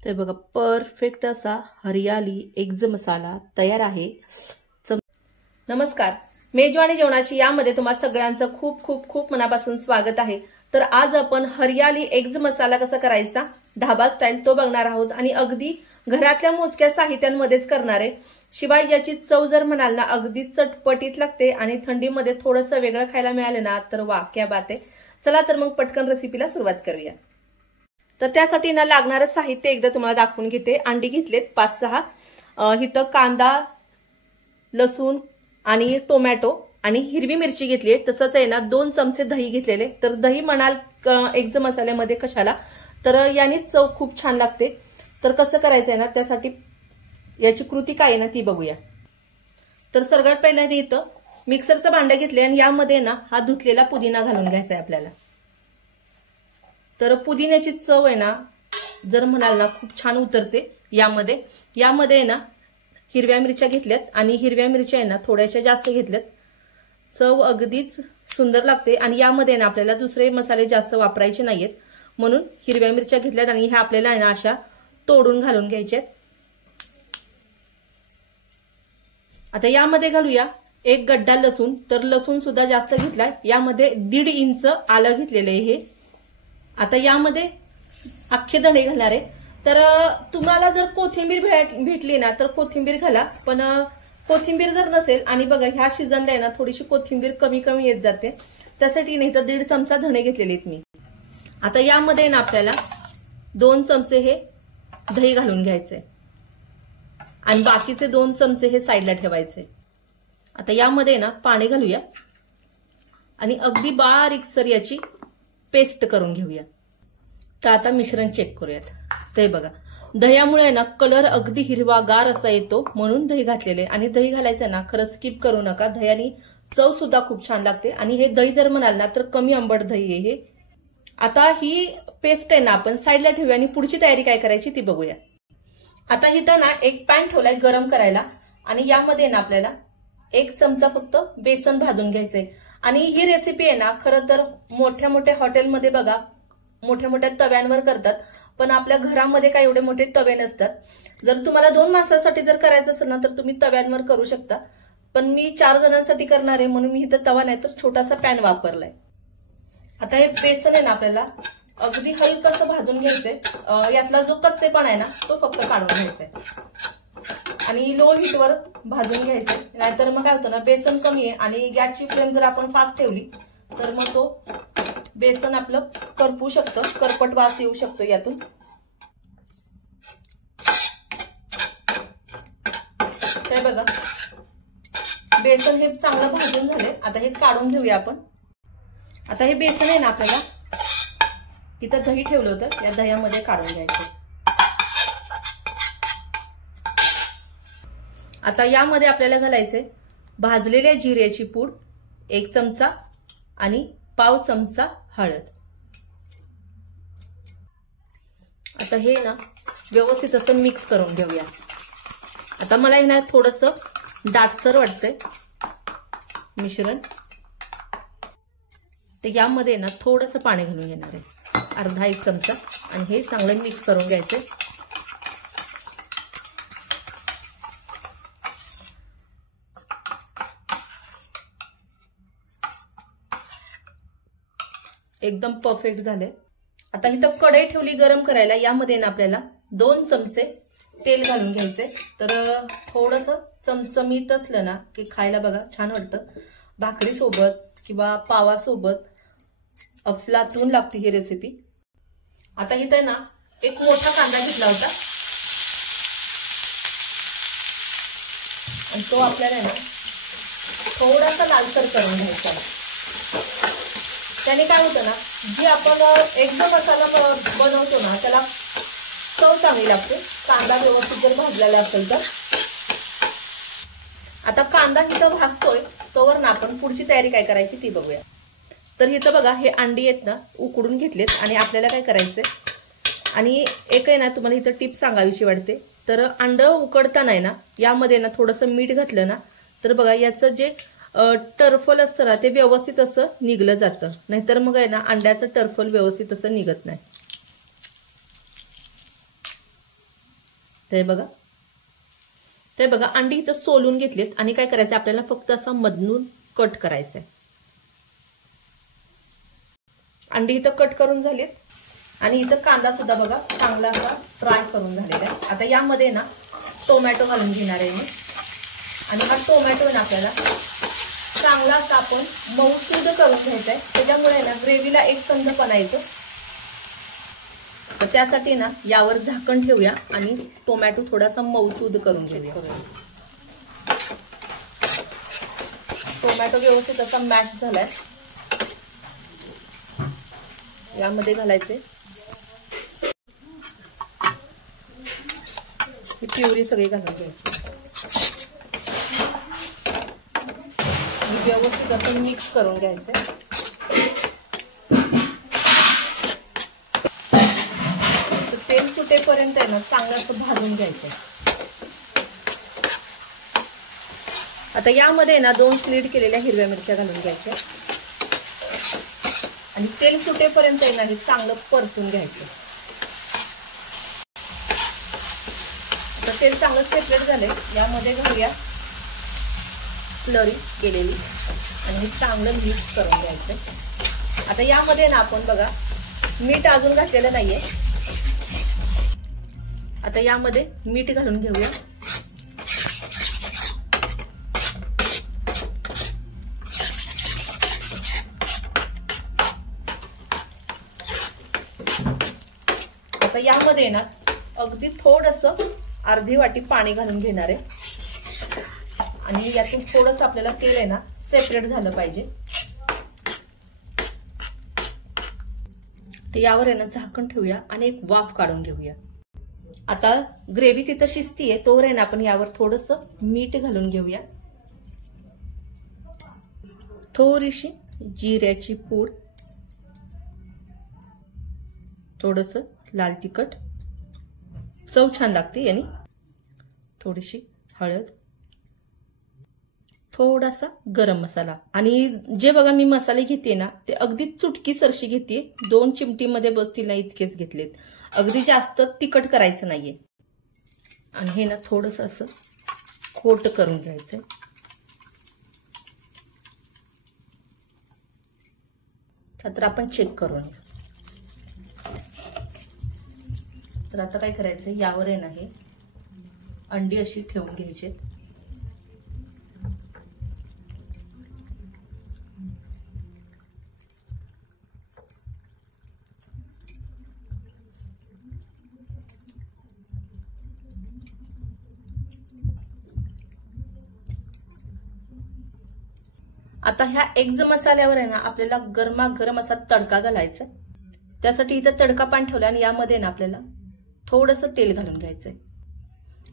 तर बघा परफेक्ट असा हरियाली एग्ज मसाला तयार आहे। नमस्कार, मेजवानी जेवणाची यामध्ये तुम्हा सगळ्यांचं खूप खूप खूप मनापासून स्वागत आहे। तर आज आपण हरियाली एग्ज मसाला कसा करायचा ढाबा स्टाईल तो बघणार आहोत आणि अगदी घरातल्या मोजक्या साहित्यांमध्येच करणार आहे। शिवाय याची चव जर म्हणाल ना अगदी चटपटीत लागते आणि थंडीमध्ये थोडंसं वेगळं खायला मिळालं ना तर वा क्या बात आहे। चला तर मग पटकन रेसिपीला सुरुवात करूया। तर त्यासाठी ना लागणारं साहित्य एकदा तुम्हाला दाखवून घेते। अंडी घेतलेत 5-6, इथं कांदा, लसूण आणि टोमॅटो आणि हिरवी मिरची घेतली आहे। तसंच आहे ना 2 चमचे दही घेतलेले। तर दही म्हणाल एग्ज मसाल्यामध्ये कशाला, तर याने चव खूप छान लागते। तर कसं करायचं आहे ना त्यासाठी याची कृती काय आहे ना ती बघूया। तर सगळ्यात पहिल्यांदा इथं मिक्सरचं भांडं घेतले आणि यामध्ये ना हा धुतलेला पुदिना घालून घ्यायचा आहे आपल्याला। तर पुदिन्याची चव आहे ना जर म्हणाल ना खूप छान उतरते यामध्ये ना हिरव्या मिरच्या घेतल्यात आणि हिरव्या मिरच्या आहे ना थोड्याशा जास्त घेतल्यात। चव अगदीच सुंदर लागते आणि यामध्ये ना आपल्याला दुसरे मसाले जास्त वापरायचे नाहीयेत म्हणून हिरव्या मिरच्या घेतल्यात आणि ह्या आपल्याला आहे ना अशा तोडून घालून घ्यायच्या। आता यामध्ये घालूया 1 गड्डा लसूण। तर लसूण सुद्धा जास्त घेतलाय। यामध्ये 1.5 इंच आलं घेतलेलं आहे हे। आता यामध्ये अख्खे धणे घालणार आहे। तर तुम्हाला जर कोथिंबीर भेटली ना तर कोथिंबीर घाला, पण कोथिंबीर जर नसेल आणि बघा ह्या सीझनला आहे ना थोडीशी कोथिंबीर कमी कमी येत जाते त्यासाठी नाही तर 1.5 चमचा धणे घेतलेले आहेत मी। आता यामध्ये ना आपल्याला 2 चमचे हे दही घालून घ्यायचे आणि बाकीचे 2 चमचे हे साईडला ठेवायचे। आता यामध्ये ना पाणी घालूया आणि अगदी बारीकसर याची पेस्ट करून घेऊया। तर आता मिश्रण चेक करूयात। ते बघा दह्यामुळे ना कलर अगदी हिरवागार असा येतो म्हणून दही घातलेले आणि दही घालायचं ना खरंच स्किप करू नका। दह्याने चव सुद्धा खूप छान लागते आणि हे दही जर म्हणाल ना तर कमी आंबट दही आहे हे। आता ही पेस्ट आहे ना आपण साईडला ठेवूया आणि पुढची तयारी काय करायची ती बघूया। आता इथं ना एक पॅन ठेवलाय गरम करायला आणि यामध्ये ना आपल्याला 1 चमचा फक्त बेसन भाजून घ्यायचंय। आणि ही रेसिपी आहे ना खरं तर मोठ्या मोठ्या हॉटेलमध्ये बघा मोठ्या मोठ्या तव्यांवर करतात, पण आपल्या घरामध्ये काय एवढे मोठे तवे नसतात। जर तुम्हाला 2 माणसांसाठी जर करायचं असेल ना तर तुम्ही तव्यांवर करू शकता, पण मी 4 जणांसाठी करणार आहे म्हणून मी इथं तवा नाही तर छोटासा पॅन वापरलाय। आता हे बेसन आहे ना आपल्याला अगदी हलकसं भाजून घ्यायचंय। यातला जो कच्चेपणा आहे ना तो फक्त काढून घ्यायचा आहे आणि लो हीटवर भाजून घ्यायचंय। नाहीतर मग काय होतं ना बेसन कमी आहे आणि गॅसची फ्लेम जर आपण फास्ट ठेवली तर मग तो बेसन आपलं करपू शकतं, करपट वास येऊ शकतो यातून। ते बघा बेसन हे चांगलं भाजून झाले। आता हे काढून घेऊया आपण। आता हे बेसन आहे ना आपल्याला इथं दही ठेवलं होतं या दह्यामध्ये काढून घ्यायचं। आता यामध्ये आपल्याला घालायचे भाजलेल्या जिऱ्याची पूड 1 चमचा आणि पाव चमचा हळद। आता हे ना व्यवस्थित असं मिक्स करून घेऊया। आता मला हे ना थोडंसं दाटसर वाटतंय मिश्रण, तर यामध्ये ना थोडंसं पाणी घालून घेणार आहे, अर्धा 1 चमचा, आणि हे चांगलं मिक्स करून घ्यायचं। एकदम परफेक्ट झाले। आता इथं कढई ठेवली गरम करायला। यामध्ये ना आपल्याला 2 चमचे तेल घालून घ्यायचे। तर थोडंसं चमचमीत असलं ना की खायला बघा छान वाटतं, भाकरी सोबत किंवा पावासोबत अफलातून लागते ही रेसिपी। आता इथं ना एक मोठा कांदा घेतला होता आणि तो आपल्याला ना थोडासा लालसर करून घ्यायचा। त्याने काय होतं ना जी आपण एग्ज मसाला बनवतो ना त्याला चव चांगली लागते कांदा व्यवस्थित जर भाजलेला असेल तर। आता कांदा इथं भाजतोय तोवर ना आपण पुढची तयारी काय करायची ती बघूया। तर इथं बघा हे अंडी आहेत ना उकडून घेतलेत आणि आपल्याला काय करायचंय, आणि एक आहे ना तुम्हाला इथं टिप सांगावीशी वाटते। तर अंड उकडताना आहे ना यामध्ये ना थोडंसं मीठ घातलं ना तर बघा याचं जे टर्फल असतं ना ते व्यवस्थित असं निघलं जातं, नाहीतर मग आहे ना अंड्याचं टर्फल व्यवस्थित असं निघत नाही। ते बघा अंडी इथं सोलून घेतलीत आणि काय करायचं आपल्याला फक्त असं मधून कट करायचंय. अंडी इथं कट करून झालीत आणि इथं कांदा सुद्धा बघा चांगला असा फ्राय करून झालेला आहे. आता यामध्ये ना टोमॅटो घालून घेणार आहे मी आणि हा टोमॅटो ना आपल्याला चांगला असा आपण मऊसूद करून घ्यायचा आहे. त्याच्यामुळे ना ग्रेव्हीला एक संधपणा येतो. तर त्यासाठी ना यावर झाकण ठेवूया आणि टोमॅटो थोडासा मऊसूद करून घेऊया. टोमॅटो व्यवस्थित असा मॅश झालाय. यामध्ये घालायचे ही प्युरी सगळी घालून घ्यायची. व्यवस्थित असं मिक्स करून घ्यायचं. तेल सुटेपर्यंत आहे ना चांगलं असं भाजून घ्यायचं. आता यामध्ये ना 2 स्लीट केलेल्या हिरव्या मिरच्या घालून घ्यायच्या आणि तेल सुटेपर्यंत आहे ना हे चांगलं परतून घ्यायचं. आता तेल चांगलं सेपरेट झालंय. यामध्ये घालूया स्लरी केलेली आणि हे चांगलं मिक्स करून घ्यायचं. आता यामध्ये ना आपण बघा मीठ अजून घातलेलं नाहीये. आता यामध्ये मीठ घालून घेऊया. आता यामध्ये ना अगदी थोडंसं अर्धी वाटी पाणी घालून घेणार आहे आणि यातून थोडंसं आपल्याला तेल आहे ना सेपरेट झालं पाहिजे. तर यावर आहे ना झाकण ठेवूया आणि एक वाफ काढून घेऊया. आता ग्रेव्ही तिथं शिजतीये तोवर आहे ना आपण यावर थोडंसं मीठ घालून घेऊया. थोडीशी जिऱ्याची पूड, थोडंसं लाल तिखट, चव छान लागते याने, थोडीशी हळद, थोडासा गरम मसाला आणि जे बघा मी मसाले घेते ना ते अगदी चुटकी सरशी घेते. 2 चिमटीमध्ये बसतील ना इतकेच घेतलेत. अगदी जास्त तिखट करायचं नाहीये. आणि हे ना थोडंसं असं खोट करून घ्यायचं. तर आपण चेक करून तर आता काय करायचं यावर आहे ना हे अंडी अशी ठेवून घ्यायची. आता ह्या एग्ज मसाल्यावर आहे ना आपल्याला गरमागरम असा तडका घालायचा. त्यासाठी इथं तडका पान ठेवला आणि यामध्ये ना आपल्याला थोडंसं तेल घालून घ्यायचंय.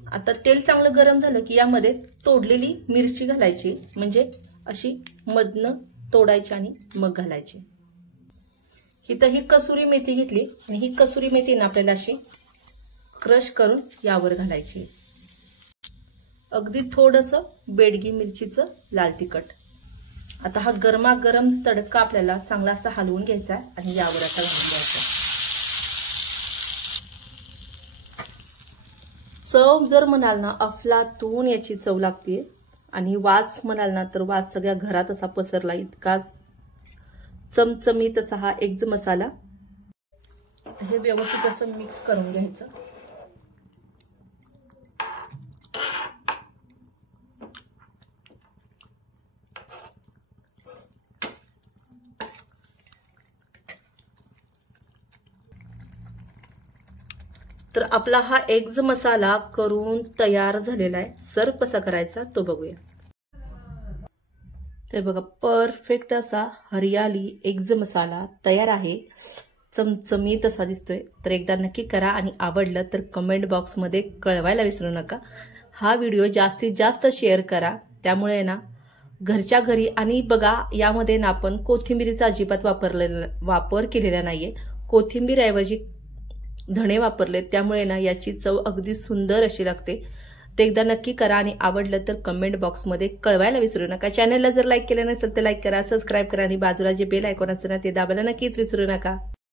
आता तेल चांगलं गरम झालं की यामध्ये तोडलेली मिरची घालायची, म्हणजे अशी मधनं तोडायची आणि मग घालायची. इथं ही कसुरी मेथी घेतली आणि ही कसुरी मेथी ना आपल्याला अशी क्रश करून यावर घालायची. अगदी थोडंसं बेडगी मिरचीचं लाल तिखट. आता हा गरमागरम तडका आपल्याला चांगला असा हलवून घ्यायचा आणि यावर असा घालून द्यायचा. चव जर म्हणाल ना अफलातून याची चव लागते आणि वास म्हणाल ना तर वास सगळ्या घरात असा पसरला. इतका चमचमीत असा हा एग्ज मसाला. हे व्यवस्थित असं मिक्स करून घ्यायचं. तर आपला हा एग्ज मसाला करून तयार झालेला आहे. सर्व कसा करायचा तो बघूया. तर बघा परफेक्ट असा हरियाली एग्ज मसाला तयार आहे. चमचमीत असा दिसतोय. तर एकदा नक्की करा आणि आवडलं तर कमेंट बॉक्समध्ये कळवायला विसरू नका. हा व्हिडिओ जास्तीत जास्त शेअर करा. त्यामुळे ना घरच्या घरी आणि बघा यामध्ये ना आपण कोथिंबीरीचा अजिबात वापर केलेला नाहीये. कोथिंबीर ऐवजी धणे वापरले, त्यामुळे ना याची चव अगदी सुंदर अशी लागते. ते एकदा नक्की करा आणि आवडलं तर कमेंट बॉक्समध्ये कळवायला विसरू नका. चॅनलला जर लाईक केलं नसेल तर लाईक करा, सबस्क्राईब करा आणि बाजूला जे बेल आयकॉन असतं ना ते दाबायला नक्कीच विसरू नका.